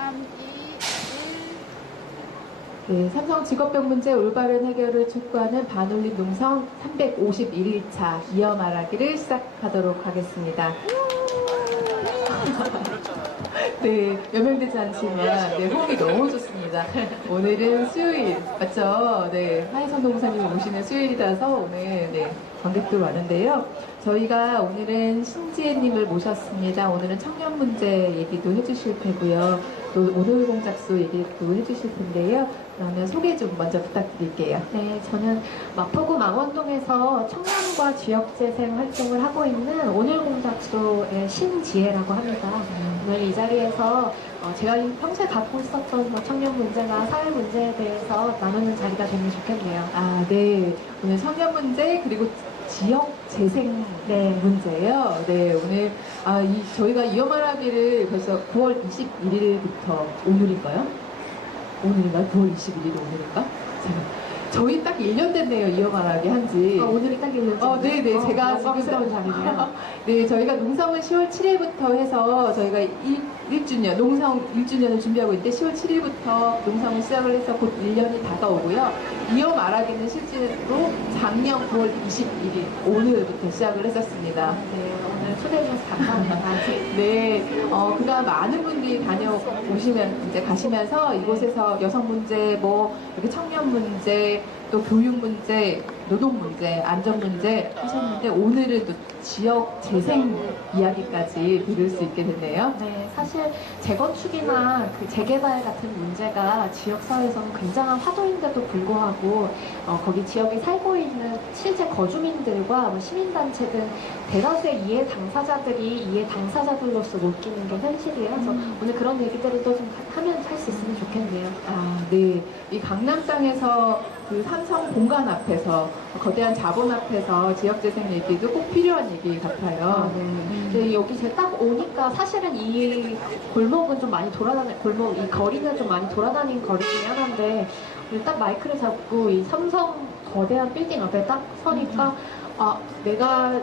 3, 2, 1. 네, 삼성 직업병 문제 올바른 해결을 촉구하는 반올림 농성 351일차 이어 말하기를 시작하도록 하겠습니다. 네, 연명되지 않지만 네, 호흡이 너무 좋습니다. 오늘은 수요일 맞죠? 네, 하혜선 농사님 오시는 수요일이라서 오늘 네, 관객들 많은데요. 저희가 오늘은 신지혜님을 모셨습니다. 오늘은 청년 문제 얘기도 해주실 테고요. 또 오늘 공작소 얘기도 해주실 텐데요. 그러면 소개 좀 먼저 부탁드릴게요. 네, 저는 마포구 망원동에서 청년과 지역재생 활동을 하고 있는 오늘공작소의 신지혜라고 합니다. 오늘 이 자리에서 제가 평소에 갖고 있었던 청년 문제나 사회 문제에 대해서 나누는 자리가 되면 좋겠네요. 아, 네. 오늘 청년 문제 그리고 지역 재생 네. 문제예요. 네, 오늘 저희가 이어 말하기를 벌써 9월 21일부터 오늘인가요? 오늘인가요? 9월 21일이 오늘인가? 저희 딱 1년 됐네요. 이어 말하기 한지. 오늘이 딱 1년 네네. 제가 지금 자리네요. 네, 저희가 농성은 10월 7일부터 해서 저희가 1주년, 농성 1주년을 준비하고 있는데 10월 7일부터 농성을 시작을 해서 곧 1년이 다가오고요. 이어 말하기는 실제로 작년 9월 21일, 오늘부터 시작을 했었습니다. 네, 오늘 초대해 주셔서 감사합니다. 네, 그간 많은 분들이 다녀오시면, 이제 가시면서 이곳에서 여성 문제, 뭐, 이렇게 청년 문제, 또 교육 문제, 노동 문제, 안전 문제 하셨는데 오늘은 또 지역 재생 이야기까지 들을 수 있게 됐네요. 네, 사실 재건축이나 그 재개발 같은 문제가 지역사회에서는 굉장한 화두인데도 불구하고 거기 지역에 살고 있는 실제 거주민들과 뭐 시민단체 등 대다수의 이해 당사자들이 이해 당사자들로서 느끼는 게 현실이에요. 그래서 오늘 그런 얘기들을 또 좀 하면 할 수 있으면 좋겠네요. 아, 네. 이 강남 땅에서 그 삼성 본관 앞에서 거대한 자본 앞에서 지역재생 얘기도 꼭 필요한 얘기 같아요. 네, 여기 제가 딱 오니까 사실은 이 골목은 좀 많이 이 거리는 좀 많이 돌아다닌 거리 중에 하나인데 오늘 딱 마이크를 잡고 이 삼성 거대한 빌딩 앞에 딱 서니까 내가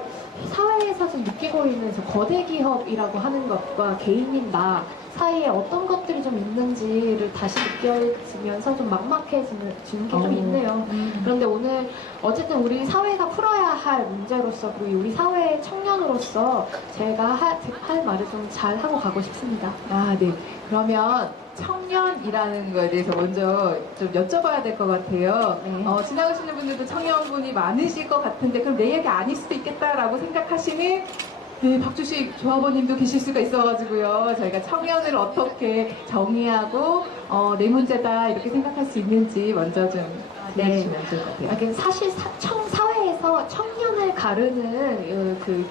사회에서 좀 느끼고 있는 저 거대 기업이라고 하는 것과 개인인 나 사이에 어떤 것들이 좀 있는지를 다시 느껴지면서 좀 막막해지는 게 좀 있네요. 그런데 오늘 어쨌든 우리 사회가 풀어야 할 문제로서 그리고 우리 사회의 청년으로서 제가 할 말을 좀 잘 하고 가고 싶습니다. 아, 네. 그러면 청년이라는 거에 대해서 먼저 좀 여쭤봐야 될 것 같아요. 네. 지나가시는 분들도 청년분이 많으실 것 같은데 그럼 내 얘기 아닐 수도 있겠다라고 생각하시는 네, 박주식 조합원님도 계실 수가 있어가지고요. 저희가 청년을 어떻게 정의하고 내 문제다 이렇게 생각할 수 있는지 먼저 좀 알려주시면 좋을 것 같아요. 사실 사회에서 청년을 가르는 그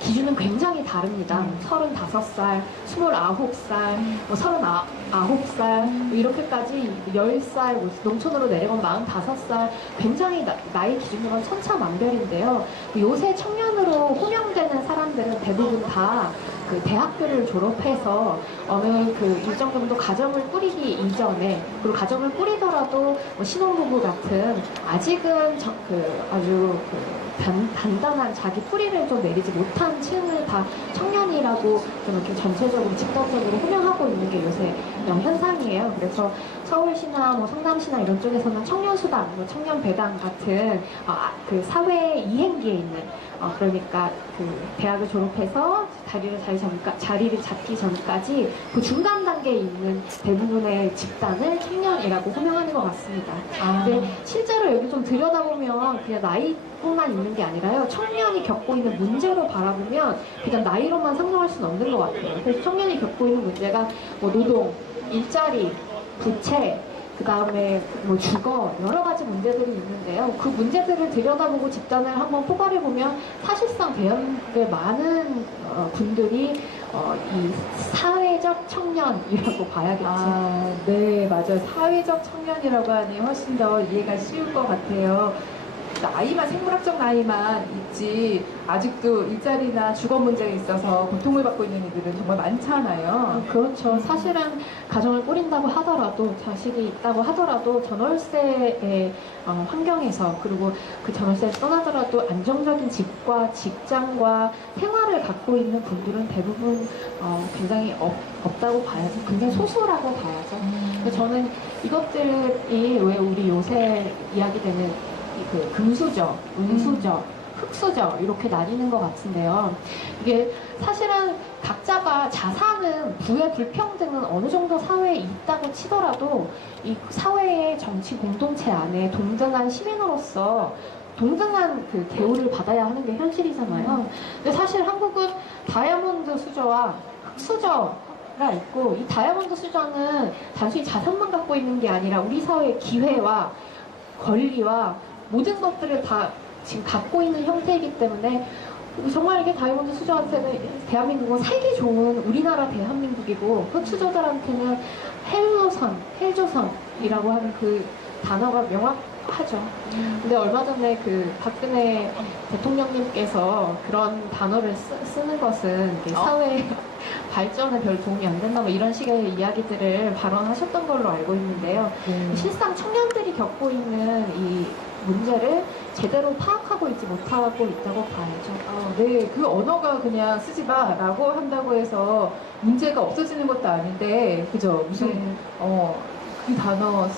기준은 굉장히 다릅니다. 35살, 29살, 뭐 39살, 뭐 이렇게까지 10살, 뭐 농촌으로 내려가면 45살, 굉장히 나이 기준으로는 천차만별인데요. 요새 청년으로 호명되는 사람들은 대부분 다 그 대학교를 졸업해서 어느 그 일정 정도 가정을 꾸리기 이전에 그리고 가정을 꾸리더라도 뭐 신혼부부 같은 아직은 아주 단단한 자기 뿌리를 좀 내리지 못한 층을 다 청년이라고 좀 이렇게 전체적으로 집단적으로 호명하고 있는 게 요새 현상이에요. 그래서 서울시나 뭐 성남시나 이런 쪽에서는 청년수당, 뭐 청년배당 같은 그 사회 이행기에 있는 그러니까 그 대학을 졸업해서 자리를 잡기 전까지 그 중간 단계에 있는 대부분의 집단을 청년이라고 호명하는 것 같습니다. 근데 실제로 여기 좀 들여다보면 그냥 나이뿐만 있는 게 아니라요. 청년이 겪고 있는 문제로 바라보면 그냥 나이로만 상정할 수는 없는 것 같아요. 그래서 청년이 겪고 있는 문제가 뭐 노동, 일자리, 부채, 그 다음에 뭐 주거 여러 가지 문제들이 있는데요. 그 문제들을 들여다보고 집단을 한번 포괄해보면 사실상 대한민국의 많은 분들이 이 사회적 청년이라고 봐야겠죠. 아, 네, 맞아요. 사회적 청년이라고 하니 훨씬 더 이해가 쉬울 것 같아요. 나이만 생물학적 나이만 있지 아직도 일자리나 주거 문제가 있어서 고통을 받고 있는 이들은 정말 많잖아요. 그렇죠. 사실은 가정을 꾸린다고 하더라도 자식이 있다고 하더라도 전월세의 환경에서 그리고 그 전월세를 떠나더라도 안정적인 집과 직장과 생활을 갖고 있는 분들은 대부분 굉장히 없다고 봐야죠. 굉장히 소수라고 봐야죠. 근데 저는 이것들이 왜 우리 요새 이야기되는 그 금수저, 은수저, 흑수저 이렇게 나뉘는 것 같은데요. 이게 사실은 각자가 자산은 부의 불평등은 어느 정도 사회에 있다고 치더라도 이 사회의 정치 공동체 안에 동등한 시민으로서 동등한 그 대우를 받아야 하는 게 현실이잖아요. 근데 사실 한국은 다이아몬드 수저와 흑수저가 있고 이 다이아몬드 수저는 단순히 자산만 갖고 있는 게 아니라 우리 사회의 기회와 권리와 모든 것들을 다 지금 갖고 있는 형태이기 때문에 정말 이게 다이아몬드 수저한테는 대한민국은 살기 좋은 우리나라 대한민국이고 흑수저들한테는 헬조선이라고 하는 그 단어가 명확하죠. 근데 얼마 전에 그 박근혜 대통령님께서 그런 단어를 쓰는 것은 사회 발전에 별 도움이 안 된다 뭐 이런 식의 이야기들을 발언하셨던 걸로 알고 있는데요. 실상 청년들이 겪고 있는 이 문제를 제대로 파악하고 있지 못하고 있다고 봐야죠. 네, 그 언어가 그냥 쓰지 마라고 한다고 해서 문제가 없어지는 것도 아닌데, 그죠? 무슨 그 단어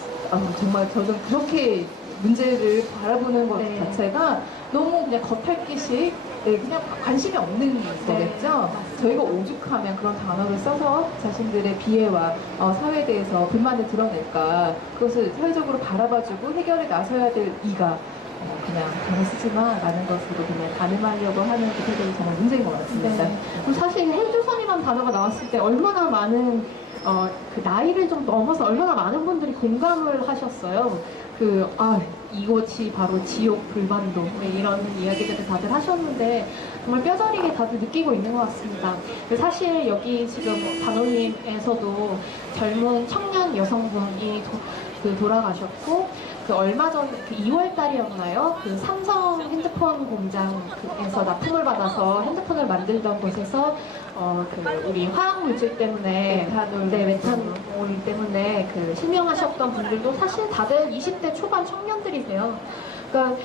정말 저는 그렇게 문제를 바라보는 것 네. 자체가 너무 그냥 겉핥기식, 그냥 관심이 없는 거겠죠. 저희가 오죽하면 그런 단어를 써서 자신들의 비애와 사회에 대해서 불만을 드러낼까. 그것을 사회적으로 바라봐주고 해결에 나서야 될 이가 그냥 단어 쓰지 마라는 것으로 그냥 가늠하려고 하는 그 태도는 정말 문제인 것 같습니다. 네. 그리고 사실 헬조선이라는 단어가 나왔을 때 얼마나 많은 그 나이를 좀 넘어서 얼마나 많은 분들이 공감을 하셨어요. 이곳이 바로 지옥 불반도 이런 이야기들을 다들 하셨는데 정말 뼈저리게 다들 느끼고 있는 것 같습니다. 사실 여기 지금 단원님에서도 젊은 청년 여성분이 돌아가셨고 그 얼마 전 그 2월 달이었나요? 그 삼성 핸드폰 공장에서 납품을 받아서 핸드폰을 만들던 곳에서 우리 화학 물질 때문에 메탄올 때문에 그 실명하셨던 분들도 사실 다들 20대 초반 청년들이세요. 그러니까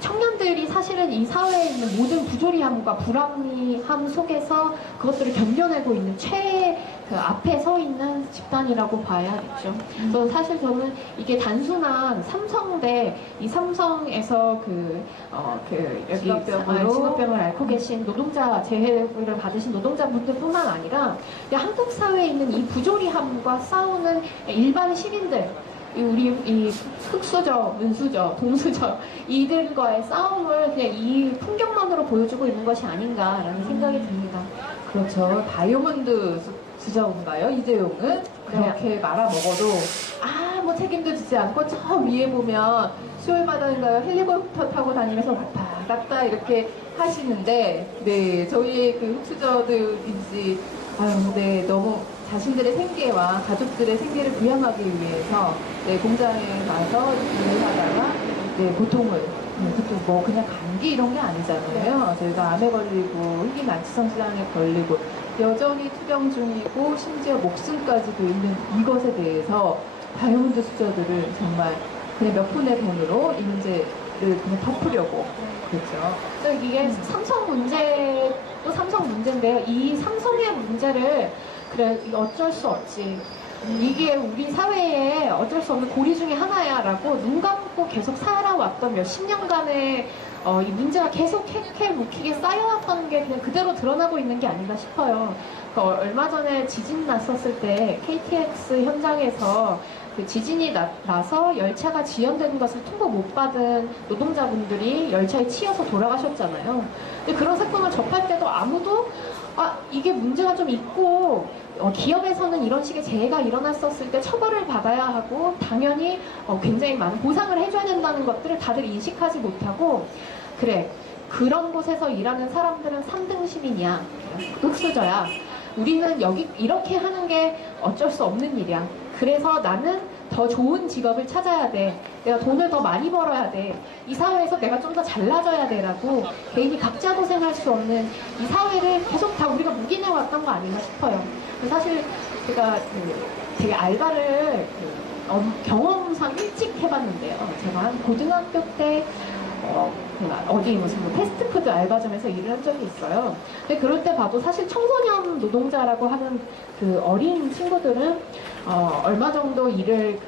청년들이 사실은 이 사회에 있는 모든 부조리함과 불합리함 속에서 그것들을 견뎌내고 있는 최애 그 앞에 서 있는 집단이라고 봐야겠죠. 그래서 사실 저는 이게 단순한 삼성대, 이 삼성에서 여기 직업병을 앓고 계신 노동자, 재해를 받으신 노동자분들뿐만 아니라 한국 사회에 있는 이 부조리함과 싸우는 일반 시민들, 이 흑수저, 은수저, 동수저 이들과의 싸움을 그냥 이 풍경만으로 보여주고 있는 것이 아닌가라는 생각이 듭니다. 그렇죠. 다이아몬드 수저인가요? 이재용은 그렇게 말아먹어도 아무 책임도 지지 않고 저 위에 보면 수요일마다인가요? 헬리콥터 타고 다니면서 왔다 갔다 이렇게 하시는데, 네, 저희의 그 흑수저들인지 근데 너무 자신들의 생계와 가족들의 생계를 부양하기 위해서 공장에 가서 일을 하다가 고통을 뭐 그냥 감기 이런 게 아니잖아요. 저희가 암에 걸리고 희귀난치성 질환에 걸리고 여전히 투병 중이고 심지어 목숨까지도 잃는 이것에 대해서 다이아몬드 수저들을 정말 그냥 몇 푼의 돈으로 이 문제를 그냥 덮으려고 그렇죠. 이게 삼성 문제도 삼성 문제인데요. 이 삼성의 문제를 그래 어쩔 수 없지. 이게 우리 사회에 어쩔 수 없는 고리 중에 하나야라고 눈 감고 계속 살아왔던 몇십 년간의 이 문제가 계속 캐캐 묵히게 쌓여왔던 게 그냥 그대로 드러나고 있는 게 아닌가 싶어요. 그러니까 얼마 전에 지진 났었을 때 KTX 현장에서 그 지진이 나서 열차가 지연되는 것을 통보 못 받은 노동자분들이 열차에 치여서 돌아가셨잖아요. 근데 그런 사건을 접할 때도 아무도 이게 문제가 좀 있고 기업에서는 이런 식의 재해가 일어났었을 때 처벌을 받아야 하고 당연히 굉장히 많은 보상을 해줘야 된다는 것들을 다들 인식하지 못하고 그래 그런 곳에서 일하는 사람들은 3등 시민이야 흑수저야 우리는 여기 이렇게 하는 게 어쩔 수 없는 일이야 그래서 나는 더 좋은 직업을 찾아야 돼. 내가 돈을 더 많이 벌어야 돼. 이 사회에서 내가 좀 더 잘나져야 돼라고 개인이 각자 도생할 수 없는 이 사회를 계속 다 우리가 묵인해 왔던 거 아닌가 싶어요. 사실 제가 되게 알바를 경험상 일찍 해봤는데요. 제가 한 고등학교 때 어디 무슨 뭐 패스트푸드 알바점에서 일을 한 적이 있어요. 근데 그럴 때 봐도 사실 청소년 노동자라고 하는 그 어린 친구들은 얼마 정도 일을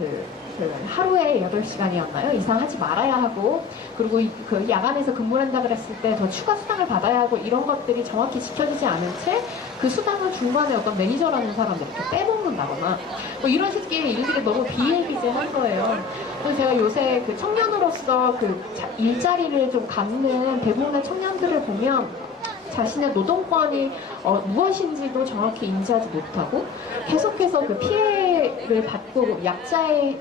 하루에 8시간이었나요? 이상 하지 말아야 하고, 그리고 그 야간에서 근무를 한다 그랬을 때 더 추가 수당을 받아야 하고, 이런 것들이 정확히 지켜지지 않은 채 그 수당을 중간에 어떤 매니저라는 사람이 이렇게 빼먹는다거나 뭐 이런 식의 일들이 너무 비일비재한 거예요. 그래서 제가 요새 그 청년으로서 그 일자리를 좀 갖는 대부분의 청년들을 보면 자신의 노동권이 무엇인지도 정확히 인지하지 못하고 계속해서 그 피해를 받고 약자의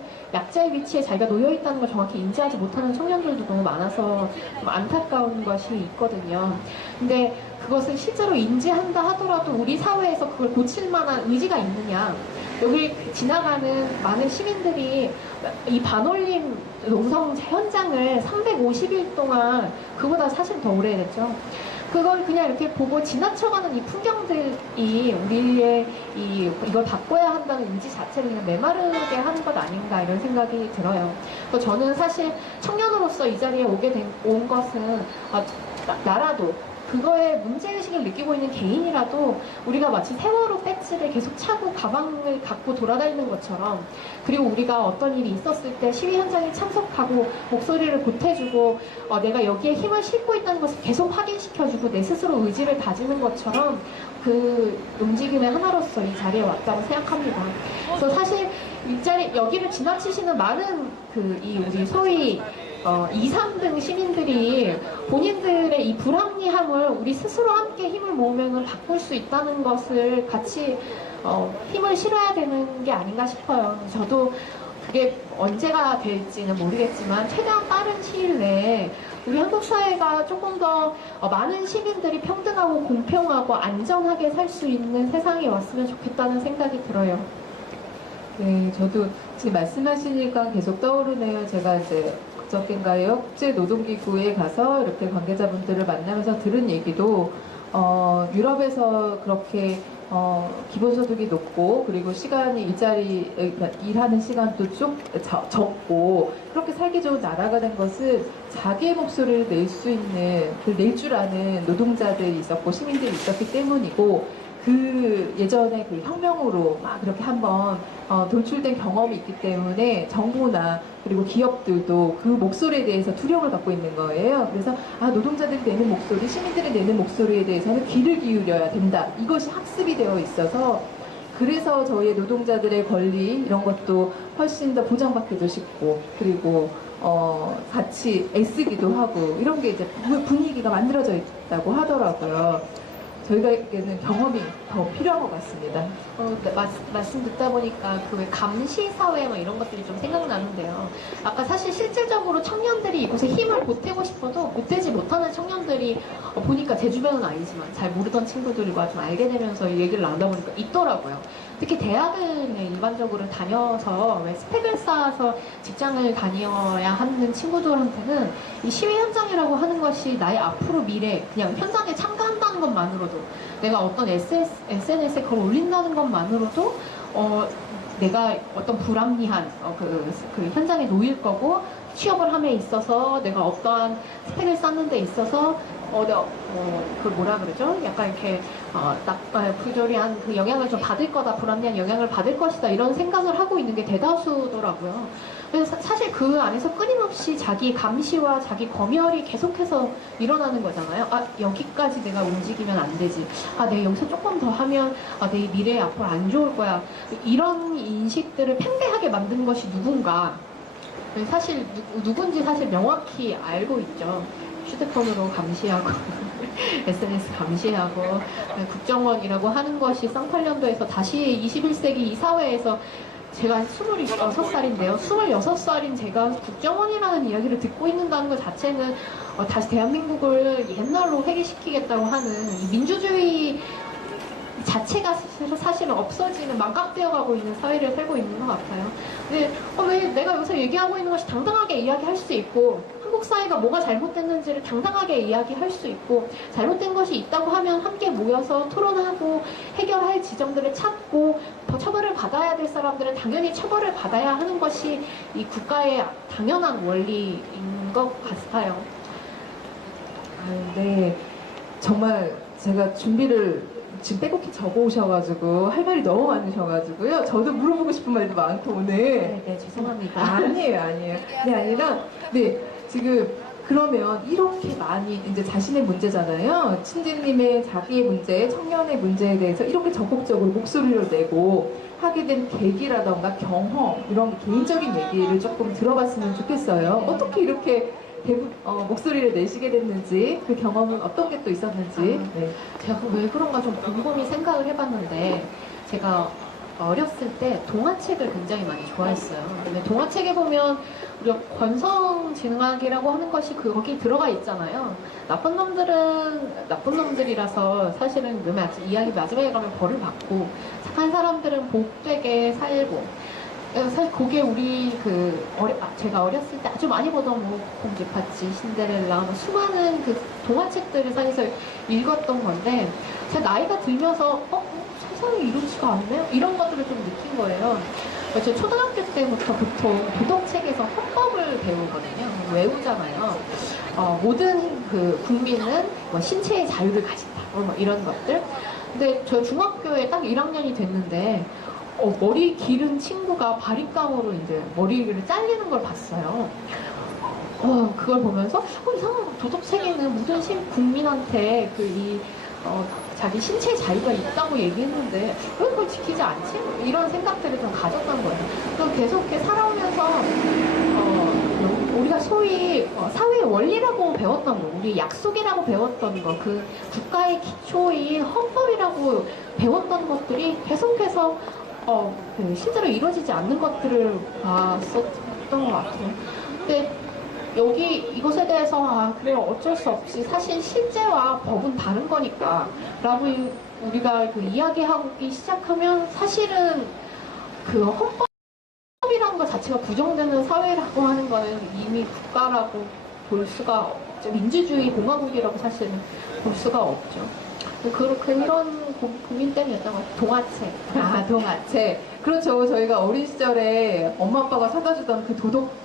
위치에 자기가 놓여있다는 걸 정확히 인지하지 못하는 청년들도 너무 많아서 좀 안타까운 것이 있거든요. 근데 그것을 실제로 인지한다 하더라도 우리 사회에서 그걸 고칠 만한 의지가 있느냐. 여기 지나가는 많은 시민들이 이 반올림 농성 현장을 350일 동안, 그보다 사실 더 오래됐죠. 그걸 그냥 이렇게 보고 지나쳐가는 이 풍경들이 우리의 이걸 바꿔야 한다는 의지 자체를 그냥 메마르게 하는 것 아닌가, 이런 생각이 들어요. 그래서 저는 사실 청년으로서 이 자리에 온 것은 나라도 그거에 문제의식을 느끼고 있는 개인이라도 우리가 마치 세월호 배지를 계속 차고 가방을 갖고 돌아다니는 것처럼, 그리고 우리가 어떤 일이 있었을 때 시위 현장에 참석하고 목소리를 보태주고 내가 여기에 힘을 싣고 있다는 것을 계속 확인시켜주고 내 스스로 의지를 다지는 것처럼 그 움직임의 하나로서 이 자리에 왔다고 생각합니다. 그래서 사실 여기를 지나치시는 많은 우리 소위 2, 3등 시민들이 본인들의 이 불합리함을 우리 스스로 함께 힘을 모으면 바꿀 수 있다는 것을 같이 힘을 실어야 되는 게 아닌가 싶어요. 저도 그게 언제가 될지는 모르겠지만 최대한 빠른 시일 내에 우리 한국 사회가 조금 더 많은 시민들이 평등하고 공평하고 안전하게 살 수 있는 세상이 왔으면 좋겠다는 생각이 들어요. 네, 저도 지금 말씀하시니까 계속 떠오르네요. 제가 이제 그저께인가요? 국제노동기구에 가서 이렇게 관계자분들을 만나면서 들은 얘기도 유럽에서 그렇게 기본소득이 높고, 그리고 시간이 그러니까 일하는 시간도 좀 적고 그렇게 살기 좋은 나라가 된 것은 자기의 목소리를 낼 수 있는, 낼 줄 아는 노동자들이 있었고 시민들이 있었기 때문이고, 그 예전에 그 혁명으로 막 그렇게 한번 돌출된 경험이 있기 때문에 정부나 그리고 기업들도 그 목소리에 대해서 두려움을 갖고 있는 거예요. 그래서 노동자들이 내는 목소리, 시민들이 내는 목소리에 대해서는 귀를 기울여야 된다. 이것이 학습이 되어 있어서, 그래서 저희의 노동자들의 권리 이런 것도 훨씬 더 보장받기도 쉽고, 그리고 같이 애쓰기도 하고, 이런 게 이제 분위기가 만들어져 있다고 하더라고요. 저희가에게는 경험이 더 필요한 것 같습니다. 말씀 듣다 보니까 그 왜 감시 사회 뭐 이런 것들이 좀 생각나는데요. 아까 사실 실질적으로 청년들이 이곳에 힘을 보태고 싶어도 보태지 못하는 청년들이 보니까 제 주변은 아니지만 잘 모르던 친구들과 좀 알게 되면서 이 얘기를 나누다 보니까 있더라고요. 특히 대학을 일반적으로 다녀서 왜 스펙을 쌓아서 직장을 다녀야 하는 친구들한테는 이 시위 현장이라고 하는 것이 나의 앞으로 미래, 그냥 현장에 참가한다는 것만으로도, 내가 어떤 SNS에 글 올린다는 것만으로도 내가 어떤 불합리한 그 현장에 놓일 거고, 취업을 함에 있어서 내가 어떠한 스펙을 쌓는 데 있어서 그걸 뭐라 그러죠? 약간 이렇게 부조리한 그 영향을 좀 받을 거다, 불합리한 영향을 받을 것이다, 이런 생각을 하고 있는 게 대다수더라고요. 그래서 사실 그 안에서 끊임없이 자기 감시와 자기 검열이 계속해서 일어나는 거잖아요. 여기까지 내가 움직이면 안 되지. 내가 여기서 조금 더 하면 내 미래에 앞으로 안 좋을 거야. 이런 인식들을 팽배하게 만든 것이 누군가. 사실 누군지 사실 명확히 알고 있죠. 휴대폰으로 감시하고 SNS 감시하고 국정원이라고 하는 것이 쌍팔년도에서 다시 21세기 이 사회에서, 제가 26살인데요. 26살인 제가 국정원이라는 이야기를 듣고 있는다는 것 자체는 다시 대한민국을 옛날로 회귀시키겠다고 하는 민주주의 자체가 사실은 없어지는, 망각되어 가고 있는 사회를 살고 있는 것 같아요. 근데 왜 내가 여기서 얘기하고 있는 것이 당당하게 이야기할 수 있고, 한국 사회가 뭐가 잘못됐는지를 당당하게 이야기할 수 있고, 잘못된 것이 있다고 하면 함께 모여서 토론하고 해결할 지점들을 찾고, 더 처벌을 받아야 될 사람들은 당연히 처벌을 받아야 하는 것이 이 국가의 당연한 원리인 것 같아요. 네, 정말 제가 준비를 지금 빼곡히 적어 오셔가지고 할 말이 너무 많으셔가지고요. 저도 물어보고 싶은 말도 많고 오늘. 네, 죄송합니다. 아니에요. 네, 아니라, 네, 지금 그러면 이렇게 많이 이제 자신의 문제잖아요. 친지님의 자기의 문제, 청년의 문제에 대해서 이렇게 적극적으로 목소리를 내고 하게 된 계기라던가 경험, 이런 개인적인 얘기를 조금 들어봤으면 좋겠어요. 어떻게 이렇게 목소리를 내시게 됐는지, 그 경험은 어떤 게 또 있었는지. 네. 제가 왜 그런가 좀 곰곰이 생각을 해봤는데, 제가 어렸을 때 동화책을 굉장히 많이 좋아했어요. 근데 동화책에 보면 우리가 권성징악이라고 하는 것이 거기 들어가 있잖아요. 나쁜 놈들은 나쁜 놈들이라서 사실은 이야기 마지막에 가면 벌을 받고, 착한 사람들은 복되게 살고. 사실 그게 우리 제가 어렸을 때 아주 많이 보던 뭐 공주파치, 신데렐라, 뭐 수많은 그 동화책들을 사실 읽었던 건데, 제가 나이가 들면서 세상이 이렇지가 않네요? 이런 것들을 좀 느낀 거예요. 제가 초등학교 때부터 보통 도덕책에서 헌법을 배우거든요. 외우잖아요. 모든 그 국민은 뭐 신체의 자유를 가진다. 뭐 이런 것들. 근데 저 중학교에 딱 1학년이 됐는데, 머리 기른 친구가 바리깡으로 이제 머리를 잘리는 걸 봤어요. 그걸 보면서, 이상한 도덕책에는 모든 국민한테 자기 신체 자유가 있다고 얘기했는데 왜 그걸 지키지 않지? 이런 생각들을 좀 가졌던 거예요. 그럼 계속 이렇게 살아오면서 우리가 소위 사회의 원리라고 배웠던 거, 우리 약속이라고 배웠던 거, 그 국가의 기초인 헌법이라고 배웠던 것들이 계속해서 실제로 이루어지지 않는 것들을 봤었던 것 같아요. 근데 이것에 대해서 그래 어쩔 수 없이 사실 실제와 법은 다른 거니까 라고 우리가 이야기하기 시작하면, 사실은 그 헌법이라는 것 자체가 부정되는 사회라고 하는 거는 이미 국가라고 볼 수가 없죠. 민주주의 공화국이라고 사실은 볼 수가 없죠. 그런 고민 때문이었던 것 같아요. 동화책. 동화책. 그렇죠. 저희가 어린 시절에 엄마 아빠가 사다 주던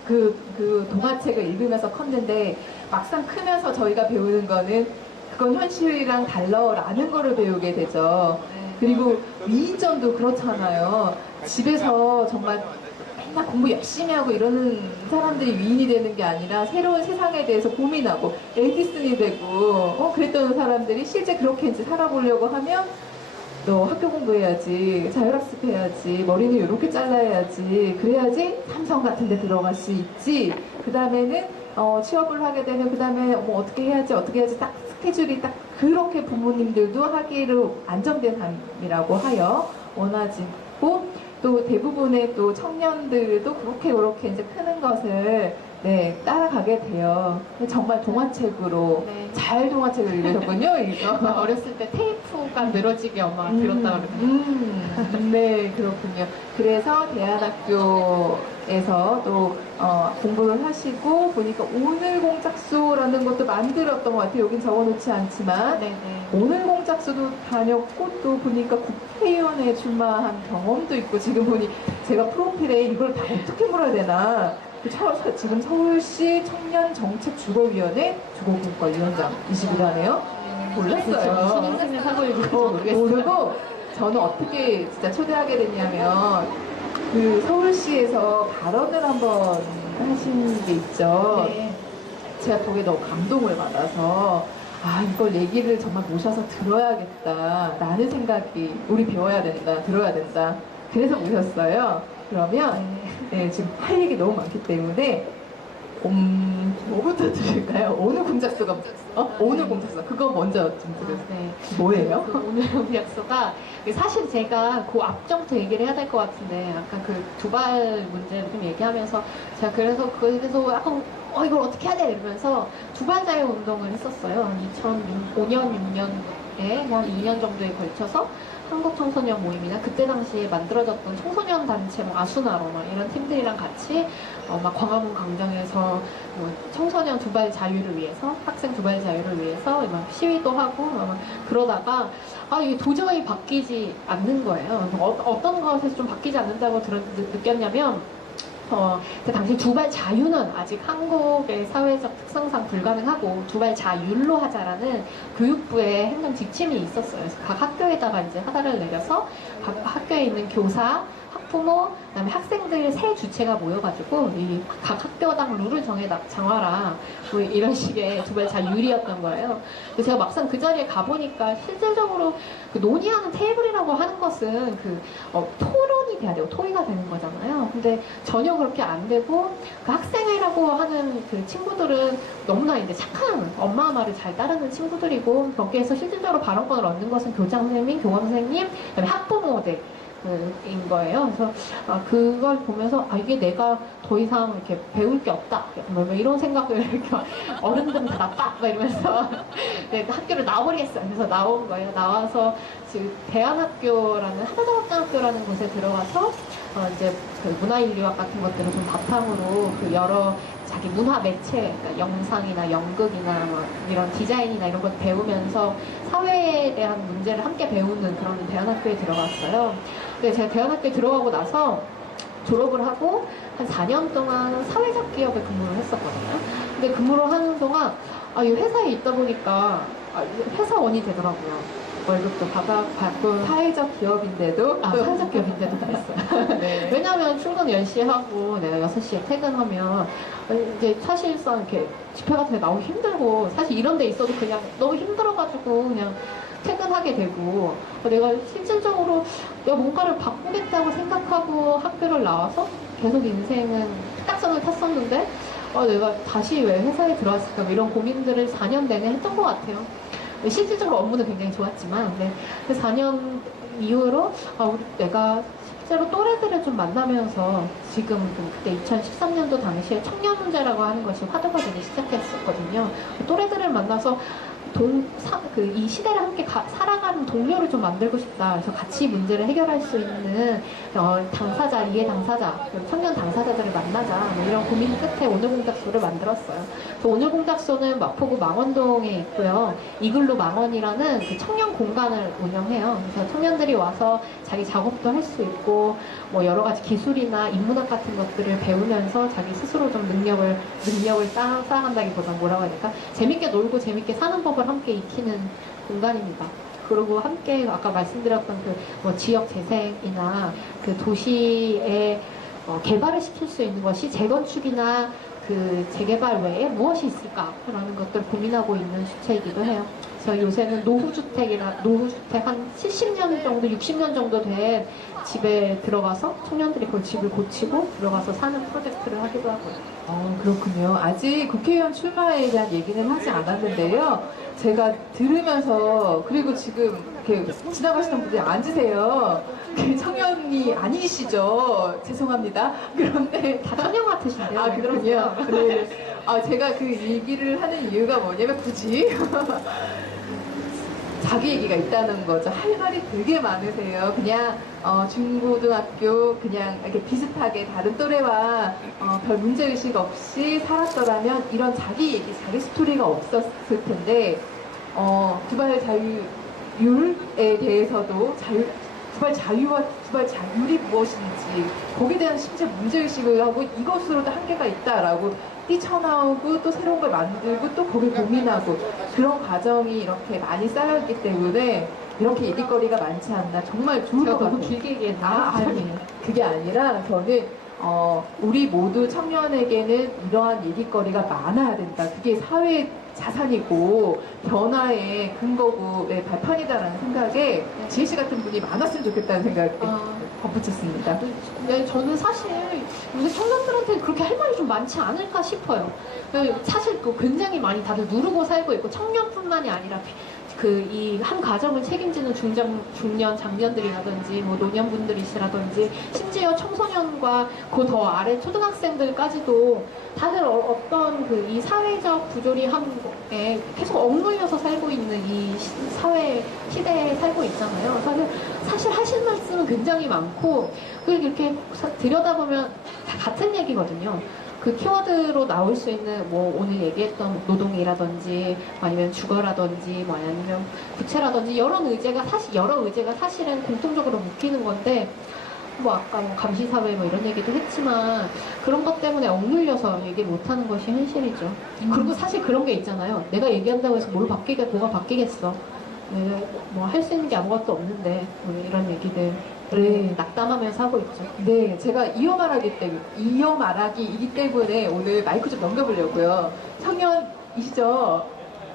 그 동화책을 읽으면서 컸는데, 막상 크면서 저희가 배우는 거는 그건 현실이랑 달라라는 거를 배우게 되죠. 그리고 위인전도 그렇잖아요. 집에서 정말 맨날 공부 열심히 하고 이러는 사람들이 위인이 되는 게 아니라 새로운 세상에 대해서 고민하고 에디슨이 되고 그랬던 사람들이 실제 그렇게 이제 살아보려고 하면, 너 학교 공부해야지, 자율학습 해야지, 머리는 이렇게 잘라야지, 그래야지 삼성 같은 데 들어갈 수 있지. 그 다음에는 취업을 하게 되면 그 다음에 뭐 어떻게 해야지 딱 스케줄이 딱 그렇게 부모님들도 하기를 안정된 삶이라고 하여 원하지고, 또 대부분의 또 청년들도 그렇게 이제 크는 것을 따라가게 돼요. 정말 동화책으로 잘 동화책을 읽으셨군요. 어렸을 때 테이프가 늘어지게 엄마가 들었다고 그러네요. 네, 그렇군요. 그래서 대안학교에서 또 공부를 하시고 보니까 오늘 공작소라는 것도 만들었던 것 같아요. 여긴 적어놓지 않지만 오늘 공작소도 다녔고, 또 보니까 국회의원에 출마한 경험도 있고, 지금 보니 제가 프로필에 이걸 다 어떻게 물어야 되나, 지금 서울시 청년정책주거위원회 주거국가위원장이시기도 하네요. 몰랐어요. 신인생을 하고 모르겠어요. 모르고, 저는 어떻게 진짜 초대하게 됐냐면, 그 서울시에서 발언을 한번 하신 게 있죠. 네. 제가 거기에 너무 감동을 받아서, 이걸 얘기를 정말 모셔서 들어야겠다 라는 생각이, 우리 배워야 된다, 들어야 된다, 그래서 모셨어요. 그러면 지금 할 얘기 너무 많기 때문에 뭐부터 들을까요? 오늘 공작소가 오늘 공작소, 그거 먼저 좀 들으세요. 뭐예요? 오늘 공작소가, 사실 제가 그 앞전부터 얘기를 해야 될 것 같은데, 아까 그 두발 문제를 좀 얘기하면서 제가 그래서 그래서 약간 이걸 어떻게 해야 돼 이러면서 두발자유 운동을 했었어요. 2005년 6년 한 2년 정도에 걸쳐서 한국 청소년 모임이나 그때 당시에 만들어졌던 청소년 단체, 뭐 아수나로 막 이런 팀들이랑 같이 막 광화문 광장에서 뭐 청소년 두발 자유를 위해서, 학생 두발 자유를 위해서 막 시위도 하고 막 그러다가 이게 도저히 바뀌지 않는 거예요. 어떤 것에서 좀 바뀌지 않는다고 느꼈냐면 그 당시 두발 자유는 아직 한국의 사회적 특성상 불가능하고 두발 자율로 하자라는 교육부의 행정 지침이 있었어요. 그래서 각 학교에다가 이제 하달을 내려서 각 학교에 있는 교사, 학부모, 그다음에 학생들 세 주체가 모여가지고 이 각 학교당 룰을 정하라 뭐 이런 식의 두발 자율이었던 거예요. 그래서 제가 막상 그 자리에 가보니까 실질적으로 그 논의하는 테이블이라고 하는 것은 토론이 돼야 되고 토의가 되는 거잖아요. 근데 전혀 그렇게 안 되고 그 학생회라고 하는 그 친구들은 너무나 이제 착한 엄마 말을 잘 따르는 친구들이고 거기에서 실질적으로 발언권을 얻는 것은 교장 선생님, 교감 선생님, 그다음에 학부모들 인 거예요. 그래서 그걸 보면서 이게 내가 더 이상 이렇게 배울 게 없다. 뭐 이런 생각을 이렇게 어른들은 다 나빠 막 이러면서 네, 학교를 나와버리겠어요. 그래서 나온 거예요. 나와서 지금 대안학교라는 하나대학교라는 곳에 들어가서 이제 그 문화인류학 같은 것들을 좀 바탕으로 그 여러 자기 문화 매체, 그러니까 영상이나 연극이나 뭐 이런 디자인이나 이런 걸 배우면서 사회에 대한 문제를 함께 배우는 그런 대안학교에 들어갔어요. 근데 제가 대안학교에 들어가고 나서 졸업을 하고 한 4년 동안 사회적 기업에 근무를 했었거든요. 근데 근무를 하는 동안 이 회사에 있다 보니까 회사원이 되더라고요. 월급도 받고 사회적 기업인데도 사회적 기업인데도 그랬어요. 네. 왜냐하면 출근 10시에 하고 내가 6시에 퇴근하면 이제 사실상 이렇게 집회 같은 데 나오기 힘들고 사실 이런 데 있어도 그냥 너무 힘들어가지고 그냥 퇴근하게 되고 내가 실질적으로 내가 뭔가를 바꾸겠다고 생각하고 학교를 나와서 계속 인생은 탁성을 탔었는데 내가 다시 왜 회사에 들어왔을까 뭐 이런 고민들을 4년 내내 했던 것 같아요. 실질적으로 업무는 굉장히 좋았지만 그 4년 이후로 내가 실제로 또래들을 좀 만나면서 지금 그때 2013년도 당시에 청년 문제라고 하는 것이 화두가 되기 시작했었거든요. 또래들을 만나서 이 시대를 함께 살아가는 동료를 좀 만들고 싶다. 그래서 같이 문제를 해결할 수 있는 당사자, 이해 당사자, 청년 당사자들을 만나자. 뭐 이런 고민 끝에 오늘 공작소를 만들었어요. 그래서 오늘 공작소는 마포구 망원동에 있고요. 이글루 망원이라는 그 청년 공간을 운영해요. 그래서 청년들이 와서 자기 작업도 할 수 있고 뭐 여러 가지 기술이나 인문학 같은 것들을 배우면서 자기 스스로 좀 능력을 쌓아간다기보다 뭐라고 해야 될까? 재밌게 놀고 재밌게 사는 법을 함께 익히는 공간입니다. 그리고 함께 아까 말씀드렸던 뭐 지역 재생이나 그 도시의 개발을 시킬 수 있는 것이 재건축이나 그 재개발 외에 무엇이 있을까라는 것들을 고민하고 있는 주체이기도 해요. 그래서 요새는 노후주택 한 70년 정도, 60년 정도 된 집에 들어가서 청년들이 그 집을 고치고 들어가서 사는 프로젝트를 하기도 하고요. 그렇군요. 아직 국회의원 출마에 대한 얘기는 하지 않았는데요. 제가 들으면서 그리고 지금 이렇게 지나가시는 분들이 앉으세요. 그 청년이 아니시죠? 죄송합니다. 그런데 다 청년 같으신데요. 그렇군요. 네. 제가 그 얘기를 하는 이유가 뭐냐면 굳이 자기 얘기가 있다는 거죠. 할 말이 되게 많으세요. 그냥 중고등학교 그냥 이렇게 비슷하게 다른 또래와 별 문제의식 없이 살았더라면 이런 자기 얘기, 자기 스토리가 없었을 텐데 두발 자율에 대해서도 두발 자유와 두발 자율이 무엇인지 거기에 대한 심지어 문제의식을 하고 이것으로도 한계가 있다라고 뛰쳐나오고 또 새로운 걸 만들고 또 거기에 고민하고 그런 과정이 이렇게 많이 쌓여있기 때문에 이렇게 얘기거리가 많지 않나 정말 좋을 것 같아요. 너무 길게 얘기했나요? 아니에요. 그게 아니라 저는 우리 모두 청년에게는 이러한 얘기거리가 많아야 된다. 그게 사회의 자산이고 변화의 근거고 발판이다라는 생각에 지혜씨 같은 분이 많았으면 좋겠다는 생각에 덧붙였습니다. 네, 저는 사실 요새 청년들한테 그렇게 할 말이 좀 많지 않을까 싶어요. 사실 굉장히 많이 다들 누르고 살고 있고 청년뿐만이 아니라 이 한 가정을 책임지는 중년 장년들이라든지 뭐 노년분들이시라든지 심지어 청소년과 그 더 아래 초등학생들까지도 다들 어떤 이 사회적 부조리 계속 억눌려서 살고 있는 이 사회 시대에 살고 있잖아요. 사실 하실 말씀은 굉장히 많고 그리고 이렇게 들여다보면 다 같은 얘기거든요. 그 키워드로 나올 수 있는 뭐 오늘 얘기했던 노동이라든지 아니면 주거라든지 뭐 아니면 부채라든지 여러 의제가 사실은 공통적으로 묶이는 건데 뭐 아까 뭐 감시사회 뭐 이런 얘기도 했지만 그런 것 때문에 억눌려서 얘기 못하는 것이 현실이죠. 그리고 사실 그런 게 있잖아요. 내가 얘기한다고 해서 뭐가 바뀌겠어. 뭐 할 수 있는 게 아무것도 없는데 뭐 이런 얘기들 네. 낙담하면서 하고 있죠. 네, 제가 이어 말하기이기 때문에 오늘 마이크 좀 넘겨보려고요. 청년이시죠?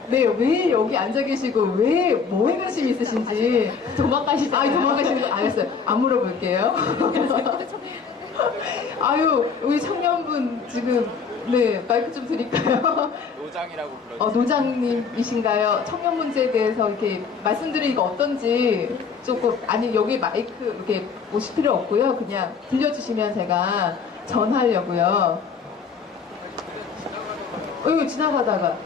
네, 왜 여기 앉아 계시고 왜 뭐에 관심 있으신지 도망가시잖아요. 도망가시는 거 알았어요. 안 물어볼게요. 아유, 우리 청년분 지금 네, 마이크 좀 드릴까요? 노장이라고 불러주세요. 노장님이신가요? 청년 문제에 대해서 이렇게 말씀드리기가 어떤지 조금, 아니, 여기 마이크 이렇게 오실 필요 없고요. 그냥 들려주시면 제가 전하려고요. 이거 지나가다가.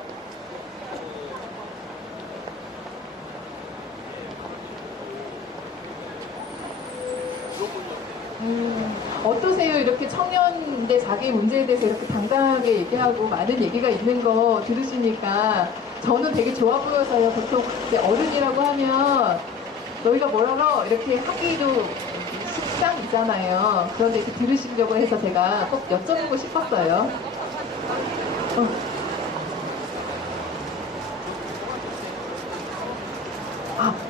어떠세요? 이렇게 청년인데 자기 문제에 대해서 이렇게 당당하게 얘기하고 많은 얘기가 있는 거 들으시니까 저는 되게 좋아 보여서요. 보통 이제 어른이라고 하면 너희가 뭘 알아? 이렇게 하기도 식상이잖아요. 그런데 이렇게 들으시려고 해서 제가 꼭 여쭤보고 싶었어요.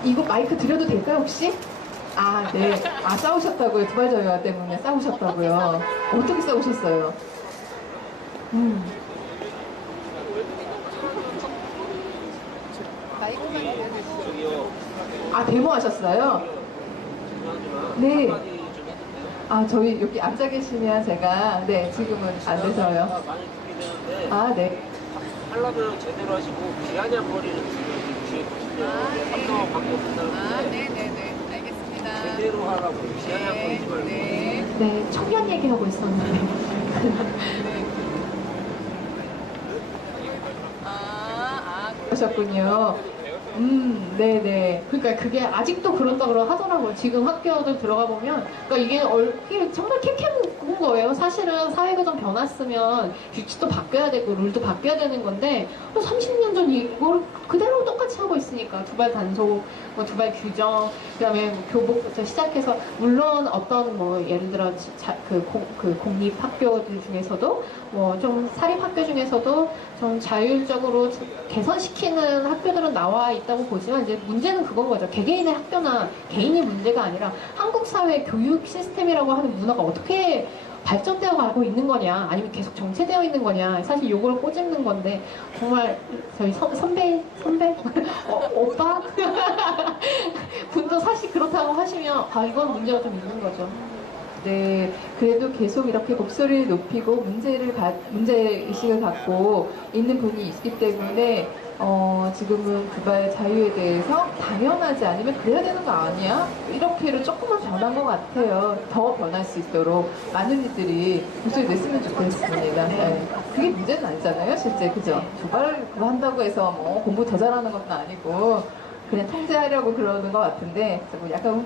이거 마이크 드려도 될까요, 혹시? 네. 싸우셨다고요. 두발저희와 때문에 싸우셨다고요. 어떻게 싸우셨어요? 데모하셨어요? 네. 저희 여기 앉아 계시면 제가, 네, 지금은 안 돼서요. 많이 듣게 되는데 네. 하려면 제대로 하시고 비아냥 거리를 뒤에 보시면 한번 바뀌어본다는 네네네. 알겠습니다. 제대로 하라고 비아냥 거리지 말고 네, 청년 얘기하고 있었는데. 하셨군요. 네네. 그러니까 그게 아직도 그렇다고 하더라고요. 지금 학교들 들어가 보면. 그러니까 이게 정말 캐캐묵은 거예요. 사실은 사회가 좀 변했으면 규칙도 바뀌어야 되고 룰도 바뀌어야 되는 건데 30년 전 이걸 그대로 똑같이 하고 있으니까 두발 단속, 뭐 두발 규정, 그다음에 뭐 교복부터 시작해서 물론 어떤 뭐 예를 들어 그 공립 학교들 중에서도 뭐 좀 사립 학교 중에서도 좀 자율적으로 개선시키는 학교들은 나와 있다고 보지만 이제 문제는 그건 거죠. 개개인의 학교나 개인의 문제가 아니라 한국 사회 교육 시스템이라고 하는 문화가 어떻게 발전되어 가고 있는 거냐 아니면 계속 정체되어 있는 거냐 사실 요걸 꼬집는 건데 정말 저희 선배 오빠 분도 사실 그렇다고 하시면 이건 문제가 좀 있는 거죠. 네, 그래도 계속 이렇게 목소리를 높이고 문제의식을 갖고 있는 분이 있기 때문에 지금은 두발 자유에 대해서 당연하지 않으면 그래야 되는 거 아니야? 이렇게로 조금만 변한 것 같아요. 더 변할 수 있도록 많은 이들이 목소리 냈으면 좋겠습니다. 네. 그게 문제는 아니잖아요, 실제. 그죠? 두발 그거 한다고 해서 뭐 공부 더 잘하는 것도 아니고 그냥 통제하려고 그러는 것 같은데 약간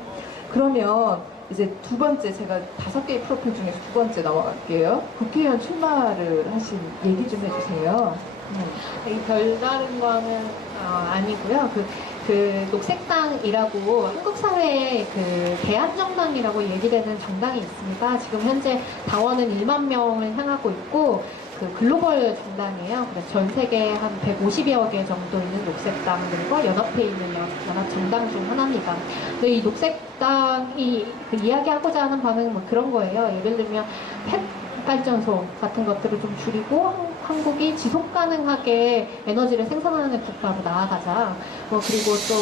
그러면 이제 두 번째, 제가 5개의 프로필 중에서 두 번째 넘어갈게요. 국회의원 출마를 하신 얘기 좀 해주세요. 이 별다른 거는 아니고요. 그 녹색당이라고 한국 사회의 그 대한정당이라고 얘기되는 정당이 있습니다. 지금 현재 당원은 1만 명을 향하고 있고 그 글로벌 정당이에요. 전 세계 한 150여 개 정도 있는 녹색당들과 연합해 있는 연합 정당 중 하나입니다. 근데 이 녹색당이 그 이야기하고자 하는 바는 뭐 그런 거예요. 예를 들면 발전소 같은 것들을 좀 줄이고 한국이 지속 가능하게 에너지를 생산하는 국가로 나아가자. 그리고 또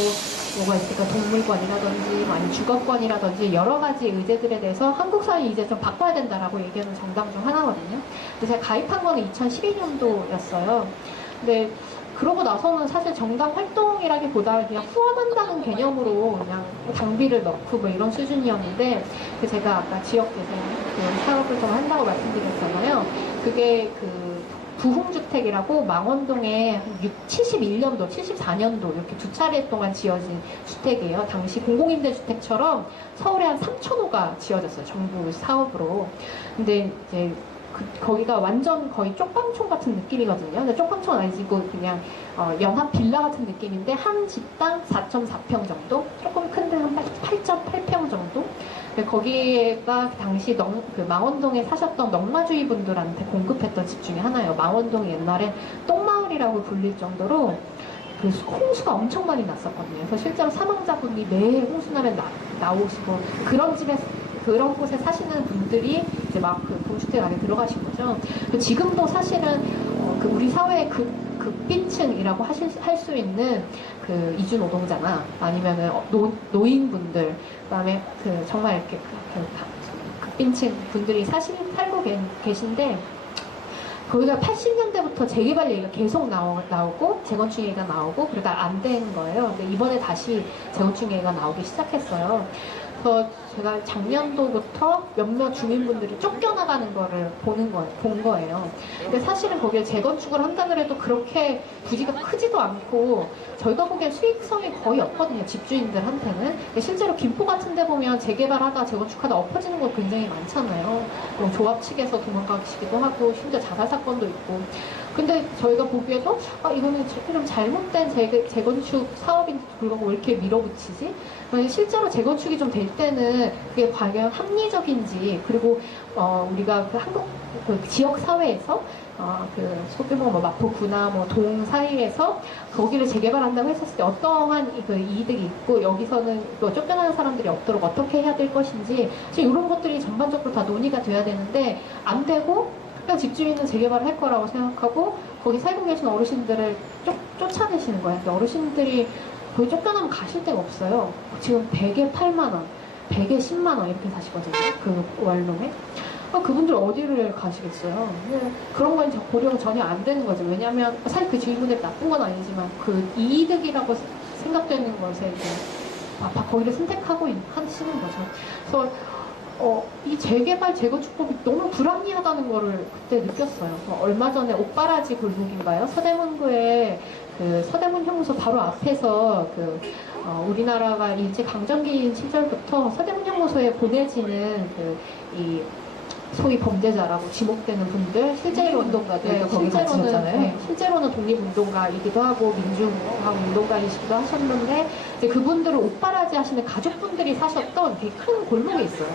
뭐가 있을까? 동물권이라든지 아니면 주거권이라든지 여러 가지 의제들에 대해서 한국 사회 이제 좀 바꿔야 된다라고 얘기하는 정당 중 하나거든요. 근데 제가 가입한 거는 2012년도였어요. 근데 그러고 나서는 사실 정당 활동이라기보다 그냥 후원한다는 개념으로 그냥 당비를 넣고 뭐 이런 수준이었는데 제가 아까 지역재생 그 사업을 좀 한다고 말씀드렸잖아요. 그게 그 부흥주택이라고 망원동에 71년도, 74년도 이렇게 두 차례 동안 지어진 주택이에요. 당시 공공임대주택처럼 서울에 한 3,000호가 지어졌어요. 정부 사업으로. 근데 이제 거기가 완전 거의 쪽방촌 같은 느낌이거든요. 근데 쪽방촌 아니고 그냥 연합 빌라 같은 느낌인데 한 집당 4.4평 정도? 조금 큰데 한 8.8평 정도? 거기가 당시 그 망원동에 사셨던 넉마주의 분들한테 공급했던 집 중에 하나예요. 망원동이 옛날에 똥마을이라고 불릴 정도로 그 홍수가 엄청 많이 났었거든요. 그래서 실제로 사망자분이 매 홍수나면 나오시고 그런 집에 그런 곳에 사시는 분들이 이제 막 그 공주택 안에 들어가신 거죠. 지금도 사실은 그 우리 사회의 극빈층이라고 할 수 있는 그 이주 노동자나 아니면은 노인분들, 그다음에 그 정말 이렇게 극빈층 분들이 살고 계신데 거기가 80년대부터 재개발 얘기가 계속 나오고 재건축 얘기가 나오고 그러다 안 된 거예요. 근데 이번에 다시 재건축 얘기가 나오기 시작했어요. 그래서 제가 작년도부터 몇몇 주민분들이 쫓겨나가는 거를 본 거예요. 근데 사실은 거기에 재건축을 한다 그래도 그렇게 부지가 크지도 않고 저희가 보기엔 수익성이 거의 없거든요. 집주인들한테는. 근데 실제로 김포 같은 데 보면 재개발하다 재건축하다 엎어지는 거 굉장히 많잖아요. 뭐 조합 측에서 도망가시기도 하고 심지어 자살 사건도 있고. 근데 저희가 보기에도 이거는 좀 잘못된 재건축 사업인지 불구하고 왜 이렇게 밀어붙이지? 실제로 재건축이 좀 될 때는 그게 과연 합리적인지, 그리고 우리가 그 한국 그 지역 사회에서 그 소규모 뭐 마포구나 뭐 동 사이에서 거기를 재개발한다고 했었을 때 어떠한 그 이득이 있고 여기서는 또 쫓겨나는 사람들이 없도록 어떻게 해야 될 것인지 이런 것들이 전반적으로 다 논의가 돼야 되는데 안 되고 그냥 집주인은 재개발을 할 거라고 생각하고 거기 살고 계신 어르신들을 쫓아내시는 거예요. 그러니까 어르신들이 거기 쫓겨나면 가실 데가 없어요. 지금 100에 8만 원, 100에 10만 원 이렇게 사시거든요. 그 원룸에. 그분들 어디를 가시겠어요? 그런 건 고려가 전혀 안 되는 거죠. 왜냐하면 사실 그 질문에 나쁜 건 아니지만 그 이득이라고 생각되는 것에 이제 거기를 선택하고 하시는 거죠. 그래서 이 재개발 재건축법이 너무 불합리하다는 거를 그때 느꼈어요. 얼마 전에 옥바라지 골목인가요? 서대문구에 그 서대문 형무소 바로 앞에서 우리나라가 일제 강점기 시절부터 서대문 형무소에 보내지는 이 소위 범죄자라고 지목되는 분들 실제로 운동가들 거기 갇히셨잖아요. 실제로는 독립운동가이기도 하고 민주화 운동가이시기도 하셨는데 이제 그분들을 옥바라지 하시는 가족분들이 사셨던 되게 큰 골목이 있어요.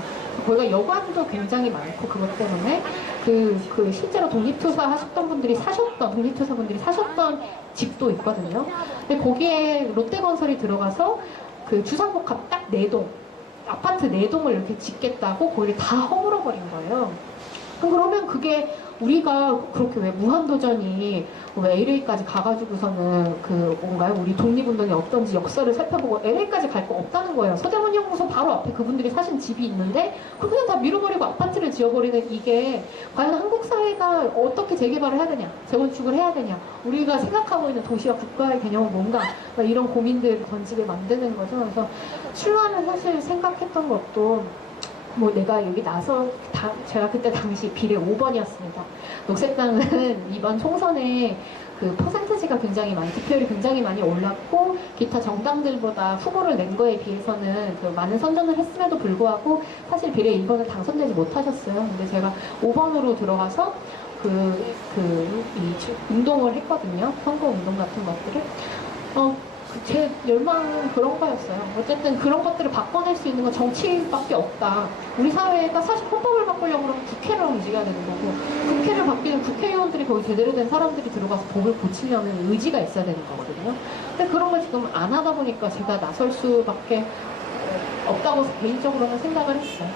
거기가 여관도 굉장히 많고 그것 때문에 그 실제로 독립투사 하셨던 분들이 독립투사분들이 사셨던 집도 있거든요. 근데 거기에 롯데건설이 들어가서 그 주상복합 딱 4동 아파트 4동을 이렇게 짓겠다고 거기를 다 허물어버린 거예요. 그러면 그게 우리가 그렇게 왜 무한도전이 왜 LA까지 가가지고서는 뭔가요? 우리 독립운동이 어떤지 역사를 살펴보고 LA까지 갈 거 없다는 거예요. 서대문 연구소 바로 앞에 그분들이 사신 집이 있는데 그냥 다 밀어버리고 아파트를 지어버리는 이게 과연 한국 사회가 어떻게 재개발을 해야 되냐, 재건축을 해야 되냐, 우리가 생각하고 있는 도시와 국가의 개념은 뭔가 이런 고민들을 던지게 만드는 거죠. 그래서 출마는 사실 생각했던 것도 뭐 내가 여기 나서 제가 그때 당시 비례 5번이었습니다. 녹색당은 이번 총선에 그 퍼센티지가 굉장히 득표율이 굉장히 많이 올랐고 기타 정당들보다 후보를 낸 거에 비해서는 많은 선전을 했음에도 불구하고 사실 비례 1번을 당선되지 못하셨어요. 근데 제가 5번으로 들어가서 이 운동을 했거든요. 선거 운동 같은 것들을. 제 열망은 그런 거였어요. 어쨌든 그런 것들을 바꿔낼 수 있는 건 정치밖에 없다. 우리 사회가 사실 헌법을 바꾸려고 그러면 국회를 움직여야 되는 거고 국회를 바뀌는 국회의원들이 거기 제대로 된 사람들이 들어가서 법을 고치려는 의지가 있어야 되는 거거든요. 근데 그런 걸 지금 안 하다 보니까 제가 나설 수밖에 없다고 개인적으로는 생각을 했어요.